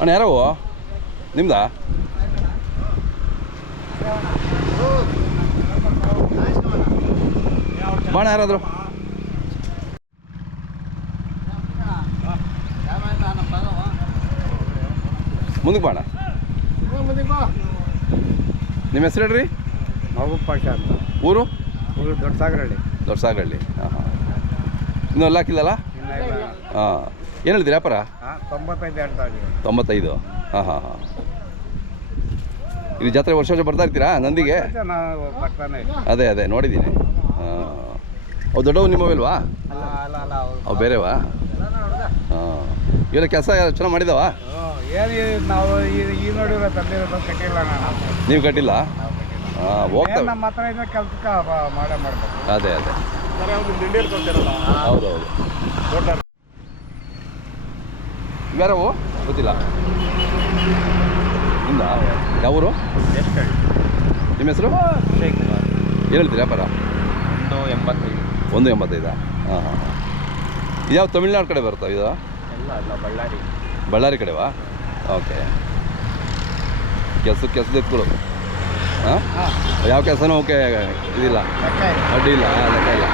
ಅಣ್ಣ ಯಾರವು ನಿಮ್ದಾ? ಬಾಣ ಯಾರಾದ್ರು? ಮುಂದಕ್ಕೆ ಬಾಣ. ನಿಮ್ಮ ಹೆಸರು ಹೇಳ್ರಿ? ಮಹಬೂಬ್ ಪಾಷಾ ಅಂತ. ಊರು? ಊರು ದೊಡ್ಡ ಸಾಗರಹಳ್ಳಿ ದೊಡ್ಡ ಸಾಗರಹಳ್ಳಿ ಹಾಂ ಹಾಂ ಇನ್ನೂ ಎಲ್ಲ ಹಾಕಿಲ್ಲಲ್ಲ ಹಾಂ. ಏನು ಹೇಳಿದ್ರಿ ವ್ಯಾಪಾರ? ಹಾಂ ತೊಂಬತ್ತೈದು ಹೇಳ್ತಾ ತೊಂಬತ್ತೈದು. ಹಾಂ ಹಾಂ ಹಾಂ. ಇಲ್ಲಿ ಜಾತ್ರೆ ವರ್ಷ ವರ್ಷ ಬರ್ತಾ ಇರ್ತೀರಾ ನಂದಿಗೆ? ಮತ್ತೆ ನಾವು ಬರ್ತಾನೆ ಅದೇ ಅದೇ ನೋಡಿದ್ದೀನಿ. ಹಾಂ. ಅವು ದೊಡ್ಡವು ನಿಮ್ಮವಲ್ವಾ ಅಲ್ಲ ಅಲ್ಲ ಅವ್ರು ಅವು ಬೇರೆವಾ? ಹಾಂ. ಇವೆಲ್ಲ ಕೆಲಸ ಚೆನ್ನಾಗಿ ಮಾಡಿದಾವ? ಏನು ನಾವು ಈ ಈ ನೋಡಿರೋ ತಂದಿರೋದು ಕಟ್ಟಿಲ್ಲ ನಾನು. ನೀವು ಕಟ್ಟಿಲ್ಲ? ಏನ್ ನಮ್ಮ ಹತ್ರ ಕೆಲ್ಸಕ್ಕೆ ಮಾಡೇ ಮಾಡ್ಬೇಕು. ಅದೇ ಅದೇ. ಹೌದು ಇವ್ಯಾರವು ಗೊತ್ತಿಲ್ಲ. ಇಲ್ಲ ಯಾವೂರು ನಿಮ್ಮ ಹೆಸರು? ಏನು ಹೇಳ್ತೀರಿ ವ್ಯಾಪಾರ? ಒಂದು ಎಂಬತ್ತೈದು. ಒಂದು ಎಂಬತ್ತೈದಾ ಹಾಂ ಹಾಂ. ಇದ್ಯಾವ ತಮಿಳ್ನಾಡು ಕಡೆ ಬರುತ್ತಾ ಇದು? ಎಲ್ಲ ಅಲ್ಲ ಬಳ್ಳಾರಿ ಬಳ್ಳಾರಿ ಕಡೆವಾ? ಓಕೆ. ಕೆಲಸ ಕೆಲಸದ ಎತ್ಕೊಳ್ಳು ಹಾಂ? ಯಾವ ಕೆಲಸನೂ ಓಕೆ ಇದಿಲ್ಲ. ಅಡ್ಡಿ ಇಲ್ಲ. ಇಲ್ಲ.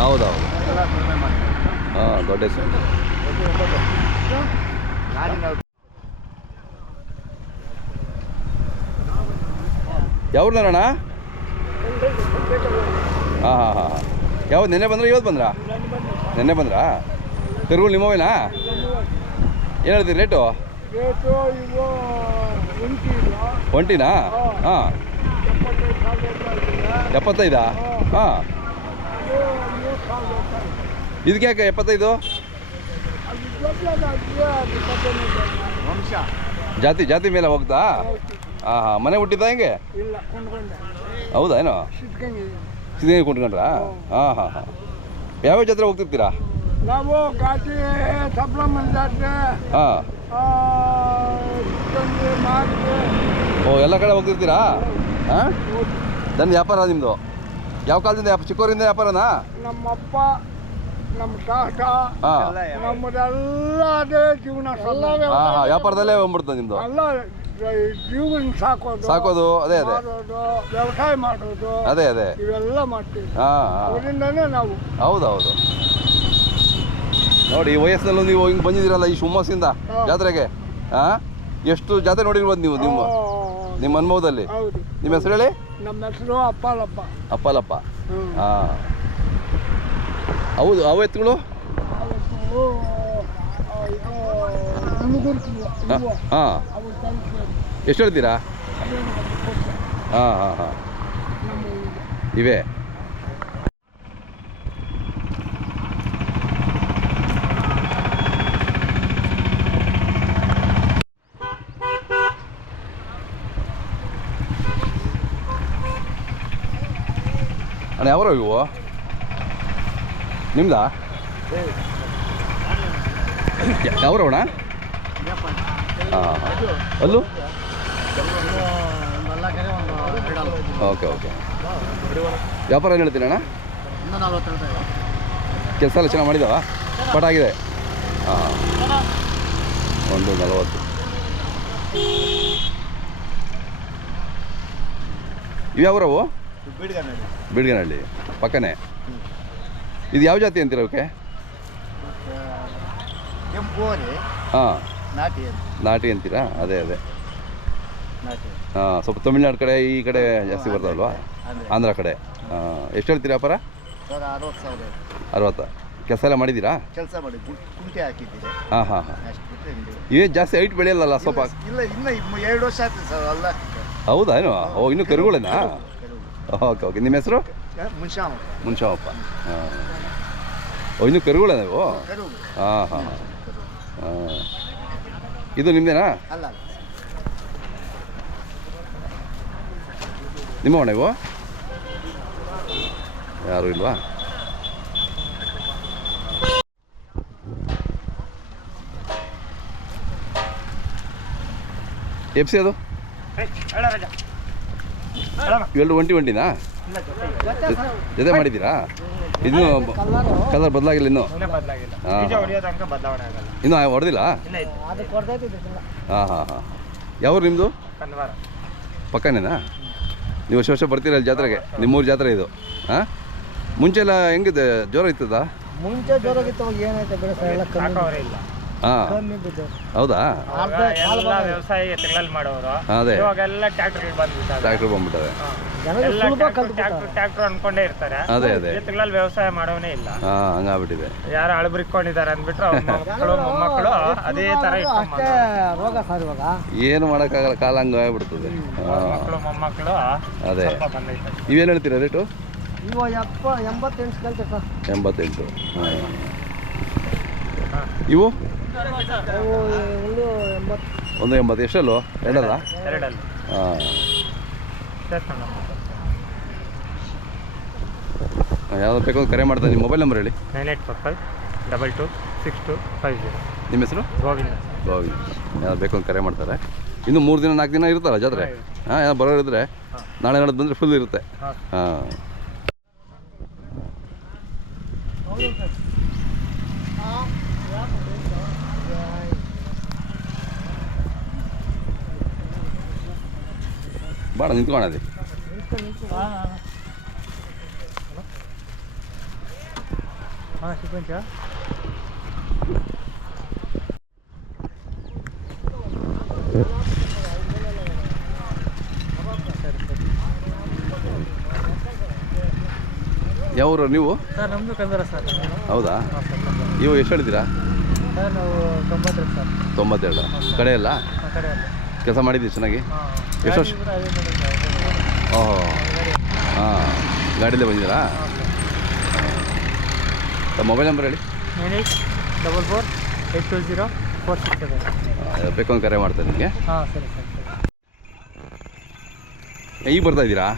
ಹೌದೌದು. ಹಾಂ, ದೊಡ್ಡ ಹೆಸರು. ಯಾವ್ರಣ್ಣ ಹಾಂ ಹಾಂ ಹಾಂ ಯಾವ್ದು, ನೆನ್ನೆ ಬಂದ್ರೆ ಇವತ್ತು ಬಂದ್ರಾ? ನೆನ್ನೆ ಬಂದ್ರಾ? ನಿಮ್ಮ ನಿಮ್ಮವೇನಾ ಏನು ಹೇಳ್ತೀರಿ ರೇಟು? ಒಂಟಿನಾ? ಹಾಂ. ಎಪ್ಪತ್ತೈದಾ? ಹಾಂ. ಇದಕ್ಕೆ ಯಾಕೆ ಎಪ್ಪತ್ತೈದು? ವಂಶ ಜಾತಿ ಜಾತಿ ಮೇಲೆ ಹೋಗ್ತಾ? ಹಾಂ ಹಾಂ ಮನೆ ಹುಟ್ಟಿದ್ದ ಹೆಂಗೆ? ಇಲ್ಲ ಹೌದಾ ಏನೋ? ಸಿದ್ಧಗಂಗೆ ಕುಂಟ್ಕೊಂಡ್ರಾ? ಹಾಂ ಹಾಂ ಹಾಂ. ಯಾವ್ಯಾವ ಜಾತ್ರೆ ಹೋಗ್ತಿರ್ತೀರಾ? ನಾವು ಕಾಶಿ ಸಪ್ಲಮನ್ ಜಾತ್ರೆ ಹಾಂ. ಓ ಎಲ್ಲ ಕಡೆ ಹೋಗ್ತಿರ್ತೀರಾ? ಹಾಂ? ನನ್ನ ವ್ಯಾಪಾರ ನಿಮ್ಮದು ಯಾವ ಕಾಲದಿಂದ ಚಿಕ್ಕವರಿಂದ ವ್ಯಾಪಾರನಾ? ನಮ್ಮಪ್ಪ ನಮ್ಮ ತಾತ ಹಾಂ. ನಮ್ಮದೆಲ್ಲ ಅದೇ ಜೀವನ ಎಲ್ಲ ಹಾಂ ಹಾಂ ವ್ಯಾಪಾರದಲ್ಲೇ ಬಂದ್ಬಿಡ್ತದೆ ನಿಮ್ದು. ಎಲ್ಲ ಜೀವನ ಸಾಕೋದು ಸಾಕೋದು ಅದೇ ಅದೇ. ವ್ಯವಸಾಯ ಮಾಡೋದು ಅದೇ ಅದೇ. ಇವೆಲ್ಲ ಮಾಡ್ತೀವಿ. ಹಾಂ ಹಾಂ. ಅವರಿಂದನೇ ನಾವು. ಹೌದೌದು. ಹೌದು ನೋಡಿ ಈ ವಯಸ್ಸಿನಲ್ಲೂ ನೀವು ಹಿಂಗೆ ಬಂದಿದ್ದೀರಲ್ಲ ಈ ಹುಮ್ಮಸ್ಸಿಂದ ಜಾತ್ರೆಗೆ? ಹಾಂ? ಎಷ್ಟು ಜಾತ್ರೆ ನೋಡಿರ್ಬೋದು ನೀವು ನಿಮ್ಮ ನಿಮ್ಮ ಅನುಭವದಲ್ಲಿ? ಹೌದು. ನಿಮ್ಮ ಹೆಸರು ಹೇಳಿ? ನಮ್ಮ ಹೆಸರು ಅಪ್ಪಲಪ್ಪ. ಅಪ್ಪಲಪ್ಪ. ಹಾಂ. ಹೌದು ಅವು ಎತ್ತುಗಳು ಹಾಂ ಎಷ್ಟು ಹೇಳ್ತೀರಾ. ಹಾಂ ಹಾಂ ಹಾಂ. ಇವೆ ಅಣ್ಣ ಯಾವ ಇವು ನಿಮ್ದಾ? ಯಾವ್ರ ಅಣ್ಣ ಹಾಂ ಅಲ್ಲೂ? Okay okay. ವ್ಯಾಪಾರ ಏನು ಹೇಳ್ತೀನಿ ಅಣ್ಣ? ಕೆಲಸ ಎಲ್ಲ ಚೆನ್ನಾಗಿ ಮಾಡಿದಾವ? ಪಟ್ ಆಗಿದೆ? ಹಾಂ ಒಂದು ನಲವತ್ತು. ಇವ್ಯಾವ್ರವು? ಬಿಡ್ಗನಹಳ್ಳಿ. ಪಕ್ಕನೇ? ಇದು ಯಾವ ಜಾತಿ ಅಂತೀರ ಅವಕ್ಕೆ? ಹಾಂ. ನಾಟಿ ನಾಟಿ ಅಂತೀರಾ? ಅದೇ ಅದೇ. ಹಾಂ ಸ್ವಲ್ಪ ತಮಿಳ್ನಾಡು ಕಡೆ ಈ ಕಡೆ ಜಾಸ್ತಿ ಬರ್ತಾವಲ್ವಾ ಆಂಧ್ರ ಕಡೆ. ಹಾಂ ಎಷ್ಟು ಹೇಳ್ತೀರಾ ಅಪಾರ ಅರವತ್ತು ಕೆಲಸ ಎಲ್ಲ ಮಾಡಿದ್ದೀರಾ? ಕೆಲಸ ಮಾಡಿ ಕುಂಟೆ ಹಾಕಿದ್ದೀರಿ ಹಾಂ ಹಾಂ ಹಾಂ. ಏನು ಜಾಸ್ತಿ ಹೈಟ್ ಬೆಳೆಯಲ್ಲ ಸ್ವಲ್ಪ ಇಲ್ಲ ಇನ್ನು ಎರಡು ವರ್ಷ ಆಯ್ತು ಸರ್ ಅಲ್ಲ. ಹೌದಾ ಏನು? ಓ ಇನ್ನೂ ಕರುಗಳೇನಾ ಓಕೆ ಓಕೆ. ನಿಮ್ಮ ಹೆಸರು? ಮುನ್ಶಾಮಪ್ಪ. ಹಾಂ. ಓ ಕರುಗಳ ಕರುಗಳೇ ನೀವು? ಹಾಂ ಹಾಂ. ಹಾಂ. ಇದು ನಿಮ್ಮದೇನಾ ನಿಮ್ಮ ಹೊಣೆ ಇವು? ಯಾರು ಇಲ್ವಾ? ಎಫ್ ಸಿ ಅದು? ಎರಡು ಒಂಟಿ ಒಂಟಿನಾ? ಜೊತೆ ಮಾಡಿದ್ದೀರಾ? ಇದು ಕಲರ್ ಬದಲಾಗಿಲ್ಲ ಇನ್ನು? ಇನ್ನು ಬದಲಾಗಿಲ್ಲ. ಬೀಜ ಹಾ. ತನಕ ಬದಲಾವಣೆ ಆಗಲ್ಲ. ಇನ್ನೂ ಹೊಡೆದಿಲ್ಲ? ಹಾಂ ಹಾಂ ಹಾಂ. ಯಾವ್ರು ನಿಮ್ಮದು ಪಕ್ಕನೇನಾ? ನೀವು ವರ್ಷ ವರ್ಷ ಬರ್ತೀರ ಅಲ್ಲಿ ಜಾತ್ರೆಗೆ? ನಿಮ್ಮೂರು ಜಾತ್ರೆ ಇದು. ಹಾಂ? ಮುಂಚೆ ಎಲ್ಲ ಹೆಂಗಿದೆ ಜೋರ ಇತ್ತದ? ಮುಂಚೆ ಜೋರ ಅವಾಗ ಏನೈತೆ ಬೆಳೆ ಸರ್ ಎಲ್ಲ ಕಮ್ಮಿ ಸಾಕೋರೇ ಇಲ್ಲ ಹಾಂ. ಹೌದಾ? ವ್ಯವಸಾಯ ಮಾಡೋರು. ಅದೇ. ಇವಾಗೆಲ್ಲ ಟ್ರ್ಯಾಕ್ಟರ್ ಬಂದ್ಬಿಟ್ಟವೆ. ಟ್ರ್ಯಾಕ್ಟರ್ ಅನ್ಕೊಂಡೇ ಇರ್ತಾರೆ. ಅದೇ ಅದೇ. ವ್ಯವಸಾಯ ಮಾಡೋನೇ ಇಲ್ಲ. ಹಾಂ ಹಂಗಾಗ್ಬಿಟ್ಟಿದೆ. ಯಾರು ಅಳಬ್ರಿಕೊಂಡಿದ್ದಾರೆ ಅಂದ್ಬಿಟ್ರೆ ಅವ್ರ ಮಕ್ಕಳು ಮೊಮ್ಮಕ್ಕಳು ಅದೇ ತರ ಇಟ್ಕೊಂಡ್ ಅಷ್ಟೇ ರೋಗ ಸರ್ ಇವಾಗ ಏನು ಮಾಡೋಕ್ಕಾಗಲ್ಲ ಕಾಲ ಹಂಗೆ ಆಗ್ಬಿಡ್ತದೆ. ಅವ್ರ ಮಕ್ಕಳು ಮೊಮ್ಮಕ್ಕಳು ಅದೇ. ಸ್ವಲ್ಪ ಬಂದೈತೆ. ಇವೇನು ಹೇಳ್ತೀರಾ ರೇಟು? ಎಪ್ಪ ಎಂಬತ್ತೆಂಟು ಕಲ್ತೆ ಸರ್? ಎಂಬತ್ತೆಂಟು. ಹಾಂ. ಇವು? ಅವು ಒಂದು ಎಂಬತ್ತು. ಒಂದು ಎಂಬತ್ತು. ಎಷ್ಟಲ್ಲು? ಎರಡಲ್ಲ? ಎರಡಲ್ಲಿ. ಹಾಂ. ಯಾವ್ದು ಬೇಕು ಕರೆ ಮಾಡ್ತಾರೆ ನಿಮ್ಮ ಮೊಬೈಲ್ ನಂಬರ್ ಹೇಳಿ. Nine eight four five double two six two five zero. ನಿಮ್ಮ ಹೆಸರು? ಗೋವಿಂದ. ಗೋವಿಂದ. ಯಾವ್ದು ಬೇಕು ಅಂತ ಕರೆ ಮಾಡ್ತಾರೆ. ಇನ್ನು ಮೂರು ದಿನ ನಾಲ್ಕು ದಿನ ಇರುತ್ತಲ್ಲ ಜಾತ್ರೆ? ಹಾಂ ಯಾರು ಬರೋರು ಇದ್ದರೆ ನಾಳೆ ನಾಳೆ ಬಂದರೆ ಫುಲ್ ಇರುತ್ತೆ. ಹಾಂ. ಹಾಂ. ಬಾಣ ಹಾಂ ಸಿಕ್ವೆನ್ಸ ಯಾವರು ನೀವು? ಸರ್ ನಮ್ಮದು ಕಂದರ ಸರ್. ಹೌದಾ? ನೀವು ಎಷ್ಟು ಹೇಳ್ತೀರಾ ಸರ್ ನಾವು ತೊಂಬತ್ತೆರಡು ಸರ್. ತೊಂಬತ್ತೆರಡು. ಕಡೆ ಅಲ್ಲ ಕೆಲಸ ಮಾಡಿದ್ದೀವಿ ಚೆನ್ನಾಗಿ? ಎಷ್ಟು ವರ್ಷ ಓಹೋ. ಹಾಂ ಗಾಡಿಯಲ್ಲೇ ಬಂದಿದ್ದೀರಾ? ಮೊಬೈಲ್ ನಂಬರ್ ಹೇಳಿ. Nine eight double four eight two zero four six seven ಬೇಕು ಅಂತ ಕರೆ ಮಾಡ್ತಾರೆ ನಿಮಗೆ. ಹಾಂ ಸರಿ ಸರಿ ಸರಿ. ಈಗ ಬರ್ತಾ ಇದ್ದೀರಾ?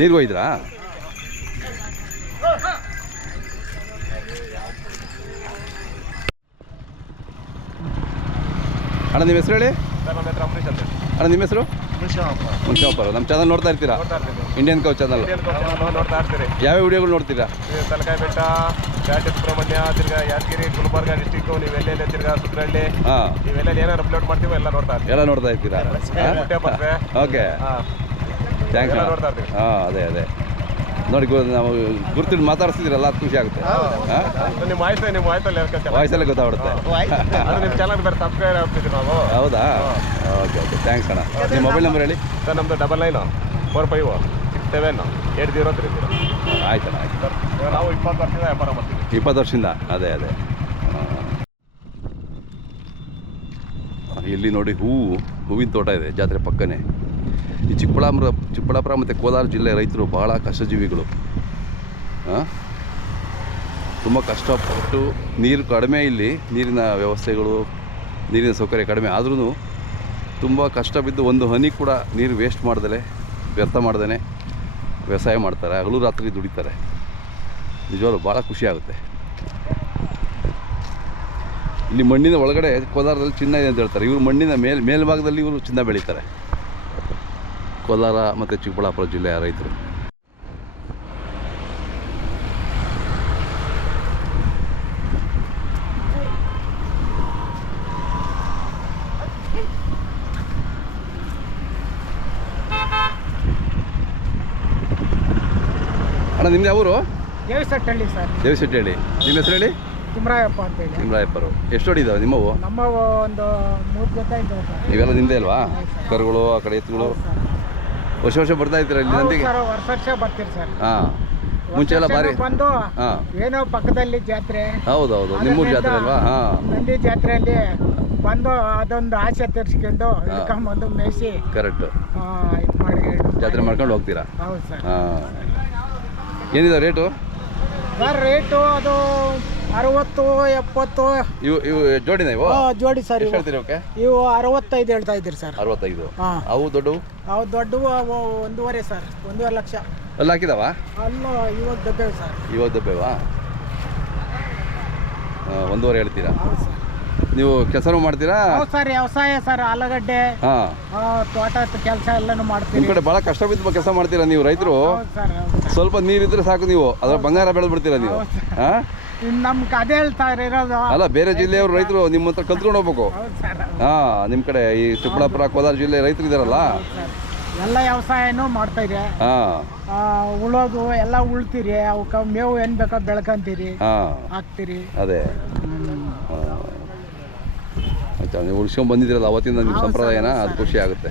ನೀರು ಹೋಯ್ದ್ರಾ ಅಣ್ಣ ನಿಮ್ಮ ಹೆಸರು ಹೇಳಿ. ಅಣ್ಣ ನಿಮ್ಮ ಹೆಸರು? ಮುಂಚೆಪ್ಪರು ನಮ್ಮ ಚಾನಲ್ ನೋಡ್ತಾ ಇರ್ತೀರಾ? ಇಂಡಿಯನ್ ಕೌ ಚಾನಲ್ ನೋಡ್ತಾ ಇರ್ತೀರಿ. ಯಾವ ವಿಡಿಯೋಗಳು ನೋಡ್ತೀರಾ? ತಲಕಾಯಿ ಬೆಟ್ಟ ಘಾಟಿ ಸುಬ್ರಹ್ಮಣ್ಯ ತಿರ್ಗಾ ಯಾದಗಿರಿ ಗುಲ್ಬರ್ಗ ಡಿಸ್ಟಿಕ್ಕು ನೀವೆಲ್ಲೆಲ್ಲ ತಿರ್ಗಾ ಸುಬ್ರಹಳ್ಳಿ ಹಾಂ. ನೀವೆಲ್ಲ ಏನಾರು ಅಪ್ಲೋಡ್ ಮಾಡ್ತೀವಿ ಎಲ್ಲ ನೋಡ್ತಾ ಇರ್ತೀವಿ. ಎಲ್ಲ ನೋಡ್ತಾ ಇರ್ತೀರಾ? ಓಕೆ ಹಾಂ? ಥ್ಯಾಂಕ್ಸ್ ನೋಡ್ತಾ ಇರ್ತೀವಿ. ಹಾಂ ಅದೇ ಅದೇ. ನೋಡಿ ನಾವು ಗುರುತಿಟ್ಟು ಮಾತಾಡ್ಸಿದ್ರಲ್ಲ ಅದು ಖುಷಿ ಆಗುತ್ತೆ. ನಿಮ್ಮ ವಾಯ್ಸ್ ನಿಮ್ಮ ವಾಯ್ಸಲ್ಲಿ ಗೊತ್ತಾಗ್ಬಿಡುತ್ತೆ. ಅದು ನಿಮ್ಮ ಚಾನಲ್ ಬೇರೆ ಸಬ್ಸ್ಕ್ರೈಬ್ ಆಗ್ತಿದ್ವಿ ನಾವು? ಹೌದಾ? Okay okay. ಥ್ಯಾಂಕ್ಸ್ ಅಣ್ಣ. ನಿಮ್ಮ ಮೊಬೈಲ್ ನಂಬರ್ ಹೇಳಿ. ಸರ್ ನಮ್ಮದು double nine four five six seven eight zero three zero ಆಯ್ತಣ್ಣ ಆಯ್ತು ಸರ್ ನಾವು ಇಪ್ಪತ್ತು ವರ್ಷದಿಂದ ವ್ಯಾಪಾರ ಮಾಡ್ತೀವಿ. ಇಪ್ಪತ್ತು ವರ್ಷದಿಂದ? ಅದೇ ಅದೇ. ಇಲ್ಲಿ ನೋಡಿ ಹೂವು ಹೂವಿನ ತೋಟ ಇದೆ ಜಾತ್ರೆ ಪಕ್ಕನೇ. ಈ ಚಿಕ್ಕಬಳ್ಳಾಪುರ ಚಿಕ್ಕಬಳ್ಳಾಪುರ ಮತ್ತು ಕೋಲಾರ ಜಿಲ್ಲೆ ರೈತರು ಭಾಳ ಕಷ್ಟಜೀವಿಗಳು. ತುಂಬ ಕಷ್ಟಪಟ್ಟು ನೀರು ಕಡಿಮೆ ಇಲ್ಲಿ, ನೀರಿನ ವ್ಯವಸ್ಥೆಗಳು, ನೀರಿನ ಸೌಕರ್ಯ ಕಡಿಮೆ ಆದ್ರೂ ತುಂಬ ಕಷ್ಟ ಬಿದ್ದು ಒಂದು ಹನಿ ಕೂಡ ನೀರು ವೇಸ್ಟ್ ಮಾಡ್ದಲೆ, ವ್ಯರ್ಥ ಮಾಡ್ದೇ ವ್ಯವಸಾಯ ಮಾಡ್ತಾರೆ, ಹಗಲು ರಾತ್ರಿ ದುಡಿತಾರೆ. ನಿಜವಾಗ್ಲೂ ಭಾಳ ಖುಷಿ ಆಗುತ್ತೆ. ಇಲ್ಲಿ ಮಣ್ಣಿನ ಒಳಗಡೆ ಕೋಲಾರದಲ್ಲಿ ಚಿನ್ನ ಇದೆ ಅಂತ ಹೇಳ್ತಾರೆ. ಇವರು ಮಣ್ಣಿನ ಮೇಲ್, ಮೇಲ್ಭಾಗದಲ್ಲಿ ಇವರು ಚಿನ್ನ ಬೆಳೀತಾರೆ. ಕೋಲಾರ ಮತ್ತು ಚಿಕ್ಕಬಳ್ಳಾಪುರ ಜಿಲ್ಲೆಯ ರೈತರು. ಅಣ್ಣ ನಿಮ್ದು ಯಾವೂರು ದೇವಸ್ಥಟ್ಟಳ್ಳಿ ಸರ್. ದೇವಶೆಟ್ಟಿ ಹೇಳಿ ನಿಮ್ಮ ಹೆಸರು ಹೇಳಿ? ತಿಮ್ರಾಯಪ್ಪ ಅಂತೇಳಿ ನಿಮ್ರಾಯಪ್ಪರು ಎಷ್ಟು ಹೊಡಿದಾವೆ ನಿಮ್ಮವು? ನಮ್ಮ ಒಂದು ಮೂರು ಜೊತೆ ಇದ್ದಾವೆ ಸರ್. ಇವೆಲ್ಲ ನಿಮ್ಮದೇ ಅಲ್ವಾ? ಕರುಗಳು ಆ ಕಡೆ ಎತ್ತುಗಳು? ವರ್ಷ ವರ್ಷ ಬರ್ತಾ ಇರ್ತೀರ ಇಲ್ಲಿ ನಂದಿಗೆ? ಸರ್ ವರ್ಷ ವರ್ಷ ಬರ್ತೀರಿ ಸರ್. ಹಾಂ. ಮುಂಚೆ ಎಲ್ಲ ಬಾರಿ ಬಂದು ಹಾಂ. ಏನೋ ಪಕ್ಕದಲ್ಲಿ ಜಾತ್ರೆ. ಹೌದು ಹೌದು ನಿಮ್ಮೂರು ಜಾತ್ರೆ ಅಲ್ವಾ? ಹಾಂ. ನಂದಿ ಜಾತ್ರೆಯಲ್ಲಿ ಬಂದು ಅದೊಂದು ಆಸೆ ತೀರ್ಸ್ಕೊಂಡು ಇಟ್ಕೊಂಡ್ಬಂದು ಮೇಯಿಸಿ ಕರೆಕ್ಟು ಇದು ಮಾಡಿ ಜಾತ್ರೆ ಮಾಡ್ಕೊಂಡು ಹೋಗ್ತೀರಾ? ಹೌದು ಸರ್. ಹಾಂ. ಏನಿದೆ ರೇಟು ಸರ್ ರೇಟು ಅದು ಅರವತ್ತು ಎಪ್ಪತ್ತು ಇವು ಇವು ಜೋಡಿನ ಇವು? ಆ, ಜೋಡಿ ಸರ್ ಎಷ್ಟು ಇವು. ಹೇಳ್ತೀರಿ ಓಕೆ ಇವು ಅರವತ್ತೈದು ಹೇಳ್ತಾ ಇದ್ದೀರಿ ಸರ್ ಅರವತ್ತೈದು. ಹಾಂ. ಅವು ದೊಡ್ಡವು? ಅವು ದೊಡ್ಡವು ಅವು ಒಂದೂವರೆ ಸರ್ ಒಂದೂವರೆ ಲಕ್ಷ. ಅಲ್ಲಿ ಹಾಕಿದಾವ? ಅಲ್ಲ ಇವಾಗ ಡಬ್ಬೆ ಸರ್ ಇವಾಗ ದಬ್ಬೆವಾ ಒಂದೂವರೆ ಹೇಳ್ತೀರಾ? ಹೌದು ಸರ್ ನೀವು ಕೆಲಸನೂ ಮಾಡ್ತೀರಾ? ಹೌದು ಸರ್ ವ್ಯವಸಾಯ ಸರ್ ಆಲೂಗಡ್ಡೆ ಹಾಂ. ಆ, ತೋಟದ ಕೆಲಸ ಎಲ್ಲನೂ ನಿಮ್ಮ ಮಾಡ್ತೀವಿ ಕಡೆ ಭಾಳ ಕಷ್ಟ ಬಿದ್ದು ಕೆಲಸ ಮಾಡ್ತೀರಾ ನೀವು ರೈತರು? ಹೌದು ಸರ್ ಹೌದು. ಸ್ವಲ್ಪ ನೀರಿದ್ರೆ ಸಾಕು ನೀವು ಅದ್ರ ಬಂಗಾರ ಬೆಳೆದು ಬಿಡ್ತೀರಾ ನೀವು ಹಾಂ ಇನ್ ನಮ್ಗೆ ಅದೇ ಹೇಳ್ತಾರೆ ಇರೋದು. ಅಲ್ಲ ಬೇರೆ ಜಿಲ್ಲೆಯವರು ರೈತರು ನಿಮ್ಮ ಹತ್ರ ಕಲ್ತ್ಕೊಂಡು ಹೋಗ್ಬೇಕು. ಹೌದು ಸರ್ ಹೌದು ಹಾಂ ನಿಮ್ಮ ಕಡೆ ಈ ಚಿಕ್ಕಬಳ್ಳಾಪುರ ಕೋಲಾರ ಜಿಲ್ಲೆ ರೈತರು ಇದಾರಲ್ಲ? ಸರ್ ಎಲ್ಲ ವ್ಯವಸಾಯನೂ ಮಾಡ್ತಾ ಹಾಂ. ಆ, ಉಳೋದು ಎಲ್ಲ ಉಳ್ತೀರಿ ಅವಕ್ಕೆ ಮೇವು ಏನು ಬೇಕೋ ಬೆಳ್ಕೊಂತೀರಿ ಹಾಂ. ಹಾಕ್ತೀರಿ. ಅದೇ. ಆಯ್ತಾ ನೀವು ಉಳ್ಸ್ಕೊಂಡ್ ಬಂದಿದ್ದೀರಲ್ಲ ಅವತ್ತಿಂದ ನಿಮ್ಮ ಸಂಪ್ರದಾಯನ ಅದು ಖುಷಿ ಆಗುತ್ತೆ.